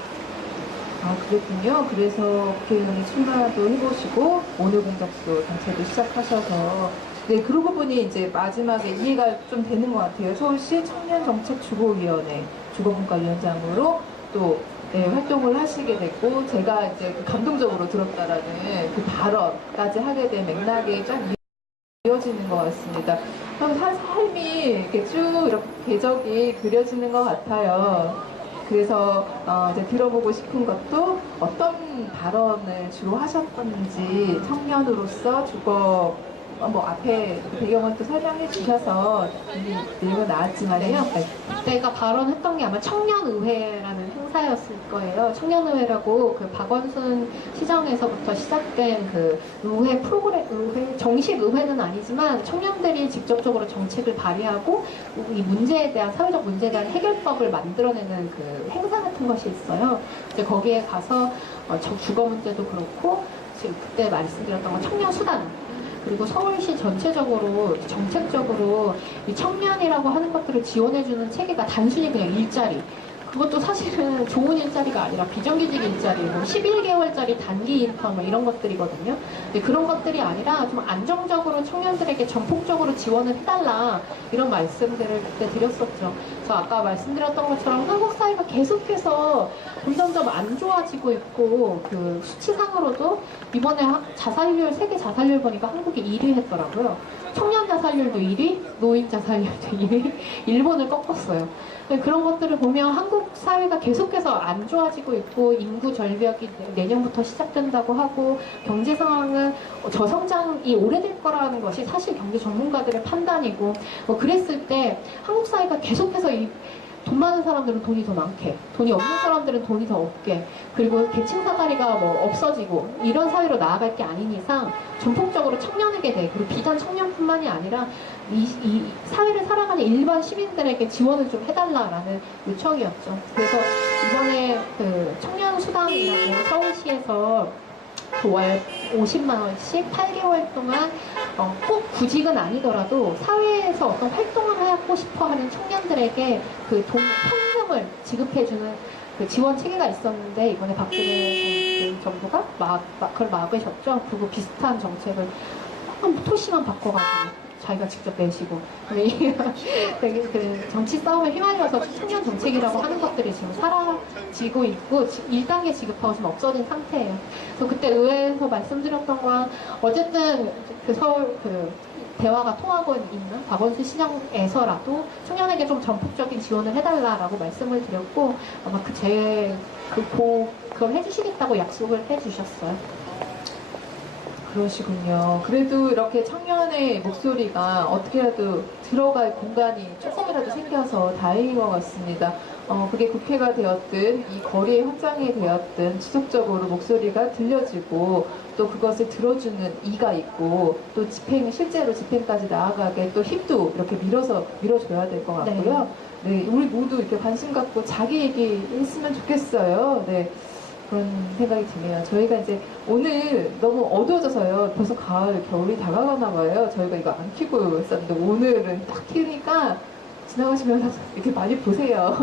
그랬군요. 그래서 국회의원이 출마도 해보시고 오늘 공작소 단체도 시작하셔서 네, 그러고 보니 이제 마지막에 이해가 좀 되는 것 같아요. 서울시 청년정책주거위원회 주거분과위원장으로 또 활동을 하시게 됐고 제가 이제 감동적으로 들었다라는 그 발언까지 하게 된 맥락이 쫙 이어지는 것 같습니다. 삶이 이렇게 쭉 이렇게 궤적이 그려지는 것 같아요. 그래서 이제 들어보고 싶은 것도 어떤 발언을 주로 하셨던지 청년으로서 주거 뭐 앞에 배경을 또 설명해 주셔서 내용은 나왔지만요. 그때가 발언했던 게 아마 청년의회라는 행사였을 거예요. 청년의회라고 그 박원순 시장에서부터 시작된 그 의회 프로그램, 의회, 정식 의회는 아니지만 청년들이 직접적으로 정책을 발의하고 이 문제에 대한, 사회적 문제에 대한 해결법을 만들어내는 그 행사 같은 것이 있어요. 이제 거기에 가서 주거 문제도 그렇고, 지금 그때 말씀드렸던 건 청년 수단, 그리고 서울시 전체적으로 정책적으로 이 청년이라고 하는 것들을 지원해주는 체계가 단순히 그냥 일자리, 그것도 사실은 좋은 일자리가 아니라 비정규직 일자리, 뭐 11개월짜리 단기 인턴 뭐 이런 것들이거든요. 근데 그런 것들이 아니라 좀 안정적으로 청년들에게 전폭적으로 지원을 해달라, 이런 말씀들을 그때 드렸었죠. 그래서 아까 말씀드렸던 것처럼 한국 사회가 계속해서 점점점 안 좋아지고 있고, 그 수치상으로도 이번에 자살률, 세계 자살률 보니까 한국이 1위 했더라고요. 청년 자살률도 1위, 노인 자살률도 1위, 일본을 꺾었어요. 그런 것들을 보면 한국 사회가 계속해서 안 좋아지고 있고, 인구 절벽이 내년부터 시작된다고 하고, 경제 상황은 저성장이 오래될 거라는 것이 사실 경제 전문가들의 판단이고, 뭐 그랬을 때 한국 사회가 계속해서 돈 많은 사람들은 돈이 더 많게, 돈이 없는 사람들은 돈이 더 없게, 그리고 계층 사다리가 뭐 없어지고 이런 사회로 나아갈 게 아닌 이상 전폭적으로 청년에게 대해, 그리고 비단 청년뿐만이 아니라 이 사회를 살아가는 일반 시민들에게 지원을 좀 해달라라는 요청이었죠. 그래서 이번에 그 청년 수당이라고 서울시에서 월 50만 원씩 8개월 동안 꼭 구직은 아니더라도 사회에서 어떤 활동을 하고 싶어 하는 청년들에게 그 현금을 지급해주는 그 지원 체계가 있었는데, 이번에 박근혜 정부가 그걸 막으셨죠. 그리고 비슷한 정책을 토시만 바꿔가지고 자기가 직접 내시고 되게 그 정치 싸움에 휘말려서 청년 정책이라고 하는 것들이 지금 사라지고 있고 1단계 지급하고 지금 없어진 상태예요. 그래서 그때 의회에서 말씀드렸던 건 어쨌든 그 서울 그 대화가 통하고 있는 박원순 시장에서라도 청년에게 좀 전폭적인 지원을 해달라라고 말씀을 드렸고, 아마 그걸 해주시겠다고 약속을 해주셨어요. 그러시군요. 그래도 이렇게 청년의 목소리가 어떻게라도 들어갈 공간이 조금이라도 생겨서 다행인 것 같습니다. 그게 국회가 되었든 이 거리의 현장이 되었든 지속적으로 목소리가 들려지고, 또 그것을 들어주는 이가 있고, 또 실제로 집행까지 나아가게 또 힘도 이렇게 밀어줘야 될 것 같고요. 네, 우리 모두 이렇게 관심 갖고 자기 얘기 했으면 좋겠어요. 네. 그런 생각이 드네요. 저희가 이제 오늘 너무 어두워져서요. 벌써 가을, 겨울이 다가가나 봐요. 저희가 이거 안 켜고 있었는데 오늘은 딱 켜니까 지나가시면서 이렇게 많이 보세요.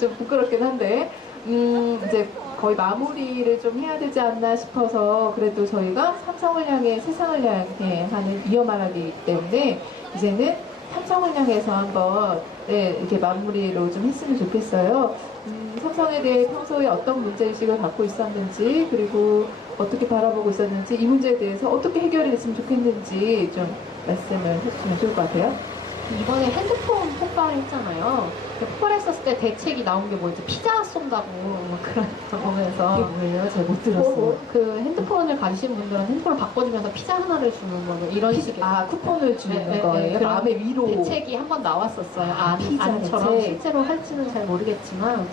좀 부끄럽긴 한데, 이제 거의 마무리를 좀 해야 되지 않나 싶어서, 그래도 저희가 삼성을 향해 세상을 향해 하는 이어말하기 때문에 이제는 삼성을 향해서 한번 이렇게 마무리로 좀 했으면 좋겠어요. 삼성에 대해 평소에 어떤 문제의식을 갖고 있었는지, 그리고 어떻게 바라보고 있었는지, 이 문제에 대해서 어떻게 해결이 됐으면 좋겠는지 좀 말씀을 해주시면 좋을 것 같아요. 이번에 핸드폰 폭발했잖아요. 폭발했었을 때 대책이 나온 게 뭐였지? 피자 쏜다고 뭐 그런 거 보면서. 이게 뭐예요? 잘 못 들었어요. 그 핸드폰을 가지신 분들은 핸드폰을 바꿔주면서 피자 하나를 주는 거는 이런 식의. 쿠폰을 주는 거예요? 그런 마음의 위로. 대책이 한 번 나왔었어요. 피자 안처럼 대책. 실제로 할지는 잘 모르겠지만,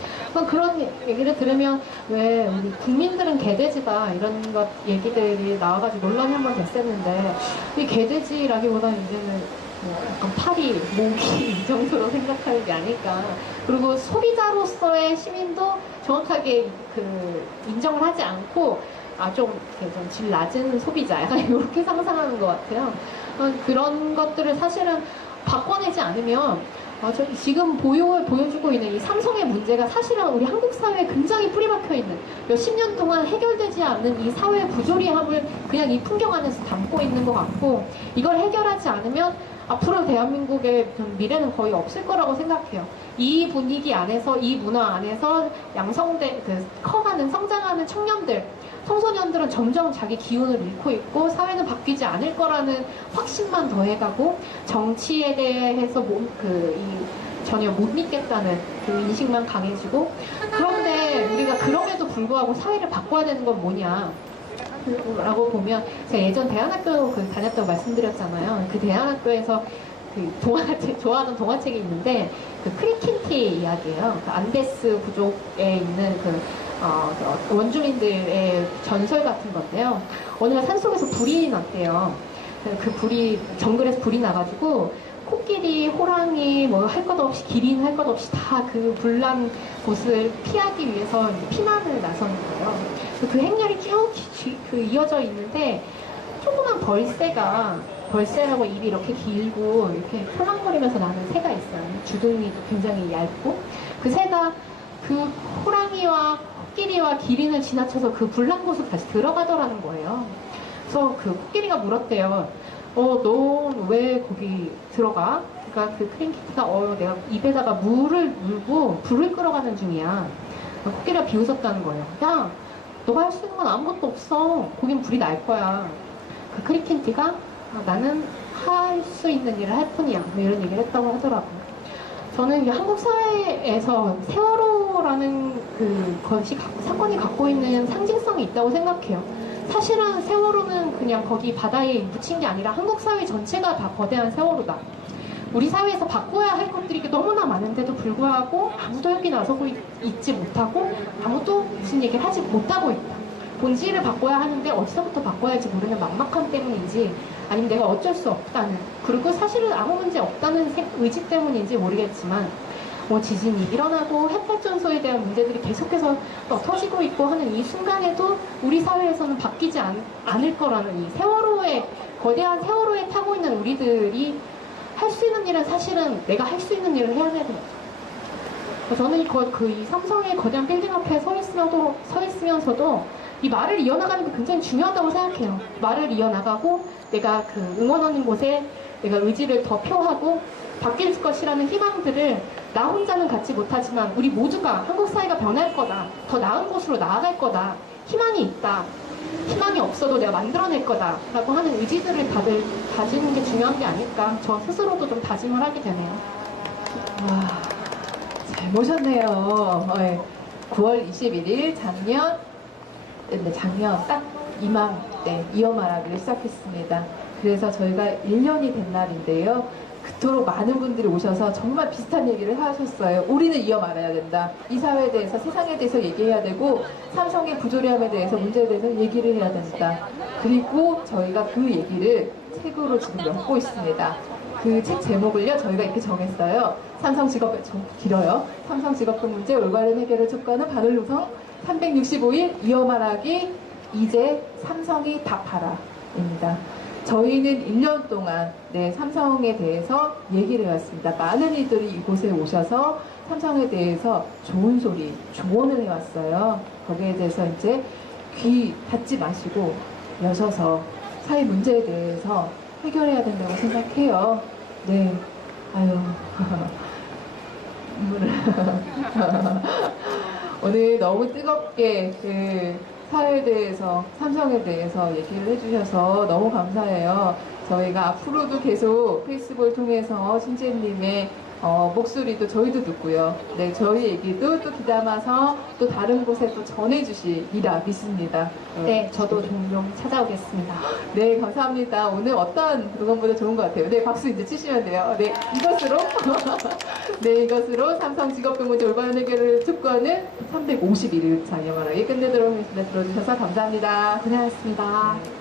그런 얘기를 들으면 왜 우리 국민들은 개돼지다 이런 것 얘기들이 나와가지고 논란이 한 번 됐었는데, 이 개돼지라기보다는 이제는 약간 팔이, 목이 이 정도로 생각하는 게 아닐까. 그리고 소비자로서의 시민도 정확하게 인정을 하지 않고, 좀 질 낮은 소비자, 약간 이렇게 상상하는 것 같아요. 그런 것들을 사실은 바꿔내지 않으면, 지금 보여주고 있는 이 삼성의 문제가 사실은 우리 한국 사회에 굉장히 뿌리박혀 있는, 몇십 년 동안 해결되지 않는 이 사회 부조리함을 그냥 이 풍경 안에서 담고 있는 것 같고, 이걸 해결하지 않으면 앞으로 대한민국의 미래는 거의 없을 거라고 생각해요. 이 분위기 안에서, 이 문화 안에서 커가는, 성장하는 청소년들은 점점 자기 기운을 잃고 있고, 사회는 바뀌지 않을 거라는 확신만 더해가고, 정치에 대해서 전혀 못 믿겠다는 그 인식만 강해지고, 그런데 우리가 그럼에도 불구하고 사회를 바꿔야 되는 건 뭐냐 라고 보면, 제가 예전 대안학교 다녔다고 말씀드렸잖아요. 그 대안학교에서 그 좋아하던 동화책이 있는데, 그 크리킨티 이야기예요. 그 안데스 부족에 있는 그 원주민들의 전설 같은 건데요. 어느 날 산속에서 불이 났대요. 그 불이, 정글에서 불이 나가지고 코끼리, 호랑이, 뭐 할 것 없이, 기린 할 것 없이 다 그 불난 곳을 피하기 위해서 피난을 나서는 거예요. 그 행렬이 쭉 이어져 있는데, 조그만 벌새라고 입이 이렇게 길고 이렇게 펄렁거리면서 나는 새가 있어요. 주둥이도 굉장히 얇고, 그 새가 그 호랑이와 코끼리와 기린을 지나쳐서 그 불난 곳으로 다시 들어가더라는 거예요. 그래서 그 코끼리가 물었대요. 너 왜 거기 들어가? 그러니까 그 크랭키티가 내가 입에다가 물을 물고 불을 끌어가는 중이야. 코끼리가 비웃었다는 거예요. 야, 너가 할 수 있는 건 아무것도 없어. 거긴 불이 날 거야. 그 크랭키티가 나는 할 수 있는 일을 할 뿐이야. 뭐 이런 얘기를 했다고 하더라고요. 저는 한국 사회에서 세월호라는 그것이 사건이 갖고 있는 상징성이 있다고 생각해요. 사실은 세월호는 그냥 거기 바다에 묻힌 게 아니라 한국 사회 전체가 다 거대한 세월호다. 우리 사회에서 바꿔야 할 것들이 너무나 많은데도 불구하고 아무도 여기 나서고 있지 못하고 아무도 무슨 얘기를 하지 못하고 있다. 본질을 바꿔야 하는데 어디서부터 바꿔야 할지 모르는 막막함 때문인지, 아니면 내가 어쩔 수 없다는, 그리고 사실은 아무 문제 없다는 의지 때문인지 모르겠지만, 뭐 지진이 일어나고 핵발전소에 대한 문제들이 계속해서 터지고 있고 하는 이 순간에도 우리 사회에서는 바뀌지 않을 거라는 이 거대한 세월호에 타고 있는 우리들이 할 수 있는 일은 사실은 내가 할 수 있는 일을 해야 되는 거죠. 저는 이 삼성의 거대한 빌딩 앞에 서 있으면서도 이 말을 이어나가는 게 굉장히 중요하다고 생각해요. 말을 이어나가고 내가 그 응원하는 곳에 내가 의지를 더 표하고 바뀔 것이라는 희망들을 나 혼자는 갖지 못하지만 우리 모두가 한국 사회가 변할 거다. 더 나은 곳으로 나아갈 거다. 희망이 있다. 희망이 없어도 내가 만들어낼 거다. 라고 하는 의지들을 다들 가지는 게 중요한 게 아닐까. 저 스스로도 좀 다짐을 하게 되네요. 와, 잘 모셨네요. 9월 21일 작년 딱 이맘때 이어말하기를 시작했습니다. 그래서 저희가 1년이 된 날인데요. 그토록 많은 분들이 오셔서 정말 비슷한 얘기를 하셨어요. 우리는 이어 말아야 된다. 이 사회에 대해서, 세상에 대해서 얘기해야 되고, 삼성의 부조리함에 대해서, 문제에 대해서 얘기를 해야 된다. 그리고 저희가 그 얘기를 책으로 지금 엮고 있습니다. 그 책 제목을요, 저희가 이렇게 정했어요. 좀 길어요. 삼성 직업군 문제 올바른 해결을 촉구하는 바늘 노성 365일 이어 말하기, 이제 삼성이 답하라 입니다. 저희는 1년 동안 삼성에 대해서 얘기를 해왔습니다. 많은 이들이 이곳에 오셔서 삼성에 대해서 좋은 소리, 조언을 해왔어요. 거기에 대해서 이제 귀 닫지 마시고 여셔서 사회 문제에 대해서 해결해야 된다고 생각해요. 네, 아유, 오늘 너무 뜨겁게 사회에 대해서, 삼성에 대해서 얘기를 해주셔서 너무 감사해요. 저희가 앞으로도 계속 페이스북을 통해서 신재님의 목소리도 저희도 듣고요. 네, 저희 얘기도 또 귀담아서 또 다른 곳에 또 전해주시리라 믿습니다. 네, 저도 종종 찾아오겠습니다. 네, 감사합니다. 오늘 어떤 응원보다 좋은 것 같아요. 네, 박수 이제 치시면 돼요. 네, 이것으로 이것으로 삼성 직업군 문제 올바른 해결을 촉구하는 351일차 이어말하기 끝내도록 하겠습니다. 들어주셔서 감사합니다. 고생하셨습니다.